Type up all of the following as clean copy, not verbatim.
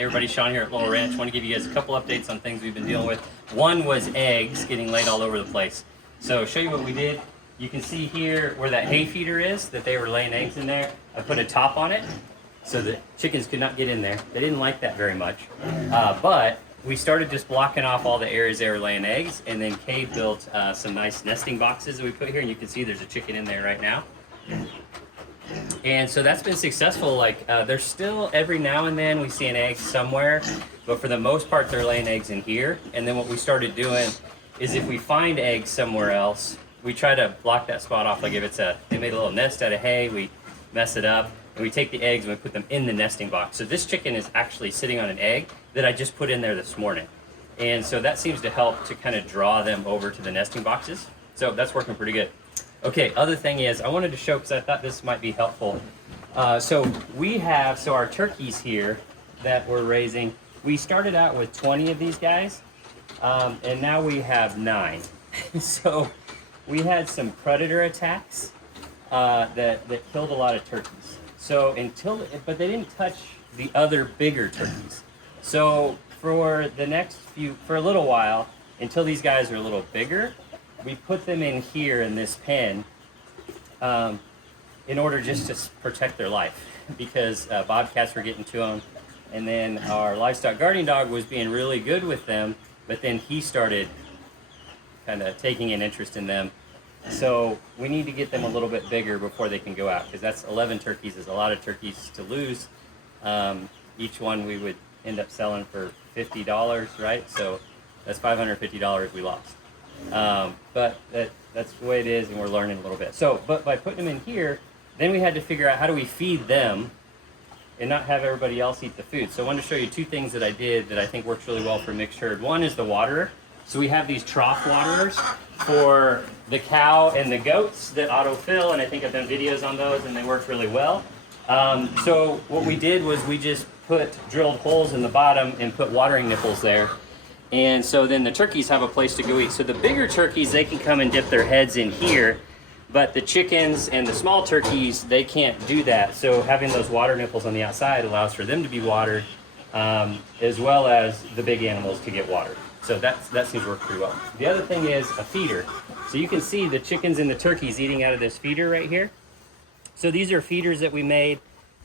Hey everybody, Sean here at Lowell Ranch. I want to give you guys a couple updates on things we've been dealing with. One was eggs getting laid all over the place. So show you what we did. You can see here where that hay feeder is, that they were laying eggs in there. I put a top on it so that chickens could not get in there. They didn't like that very much. But we started just blocking off all the areas they were laying eggs, and then Cade built some nice nesting boxes that we put here, and you can see there's a chicken in there right now. And so that's been successful. Like there's still every now and then we see an egg somewhere, but for the most part they're laying eggs in here. And then what we started doing is if we find eggs somewhere else, we try to block that spot off. Like if it's they made a little nest out of hay, we mess it up and we take the eggs and we put them in the nesting box. So this chicken is actually sitting on an egg that I just put in there this morning. And so that seems to help to kind of draw them over to the nesting boxes. So that's working pretty good. Okay, other thing is I wanted to show, because I thought this might be helpful. So our turkeys here that we're raising, we started out with 20 of these guys, and now we have 9. So we had some predator attacks that killed a lot of turkeys. So but they didn't touch the other bigger turkeys. So for a little while, until these guys are a little bigger, we put them in here in this pen in order just to protect their life, because bobcats were getting to them. And then our livestock guardian dog was being really good with them, but then he started kind of taking an interest in them. So we need to get them a little bit bigger before they can go out, because that's 11 turkeys is a lot of turkeys to lose. Each one we would end up selling for $50, right? So that's $550 we lost. But that's the way it is, and we're learning a little bit. So, but by putting them in here, then we had to figure out how do we feed them and not have everybody else eat the food. So I wanted to show you 2 things that I did that I think works really well for mixed herd. One is the waterer. So we have these trough waterers for the cow and the goats that autofill, and I think I've done videos on those, and they work really well. So what we did was we just drilled holes in the bottom and put watering nipples there. And so then the turkeys have a place to go eat. So the bigger turkeys, they can come and dip their heads in here, but the chickens and the small turkeys, they can't do that. So having those water nipples on the outside allows for them to be watered, as well as the big animals to get watered. So that seems to work pretty well. The other thing is a feeder. So you can see the chickens and the turkeys eating out of this feeder right here. So these are feeders that we made.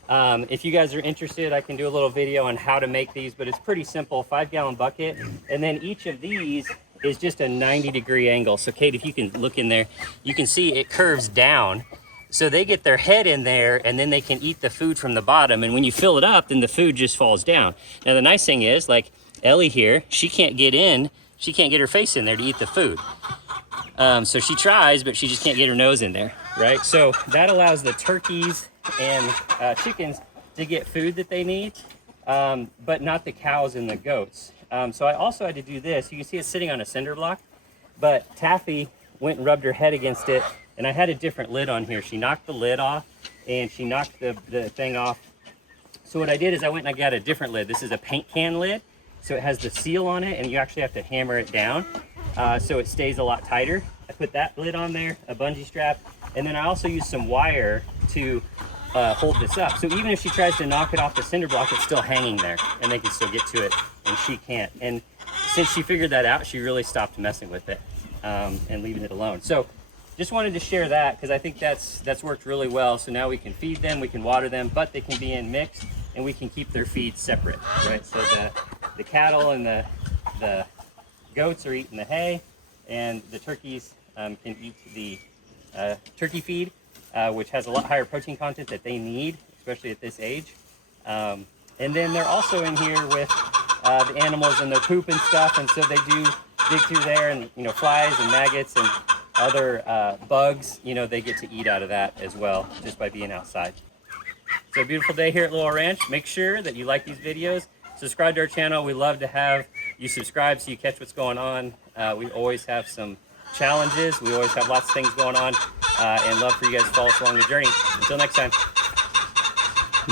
If you guys are interested, I can do a little video on how to make these, but it's pretty simple. 5-gallon bucket, and then each of these is just a 90-degree angle. So Kate, if you can look in there, you can see it curves down. So they get their head in there, and then they can eat the food from the bottom. And when you fill it up, then the food just falls down. Now the nice thing is, like Ellie here, she can't get her face in there to eat the food. So she tries, but she just can't get her nose in there, right? So that allows the turkeys and chickens to get food that they need, but not the cows and the goats. So I also had to do this. You can see it's sitting on a cinder block, but Taffy went and rubbed her head against it, and I had a different lid on here. She knocked the lid off, and she knocked the thing off. So what I did is I went and I got a different lid. This is a paint can lid, so it has the seal on it, and you actually have to hammer it down so it stays a lot tighter. I put that lid on there, a bungee strap, and then I also used some wire to hold this up. So even if she tries to knock it off the cinder block, it's still hanging there, and they can still get to it, and she can't. And since she figured that out, she really stopped messing with it and leaving it alone. So just wanted to share that, because I think that's worked really well. So now we can feed them, we can water them, but they can be in mixed, and we can keep their feed separate, right? So the cattle and the goats are eating the hay, and the turkeys can eat the turkey feed, which has a lot higher protein content that they need, especially at this age. And then they're also in here with the animals and their poop and stuff, and so they do dig through there, and flies and maggots and other bugs, they get to eat out of that as well, just by being outside. So a beautiful day here at Lowell Ranch. Make sure that you like these videos. Subscribe to our channel. We love to have you subscribe so you catch what's going on. We always have some challenges. We always have lots of things going on, and love for you guys to follow us along the journey. Until next time.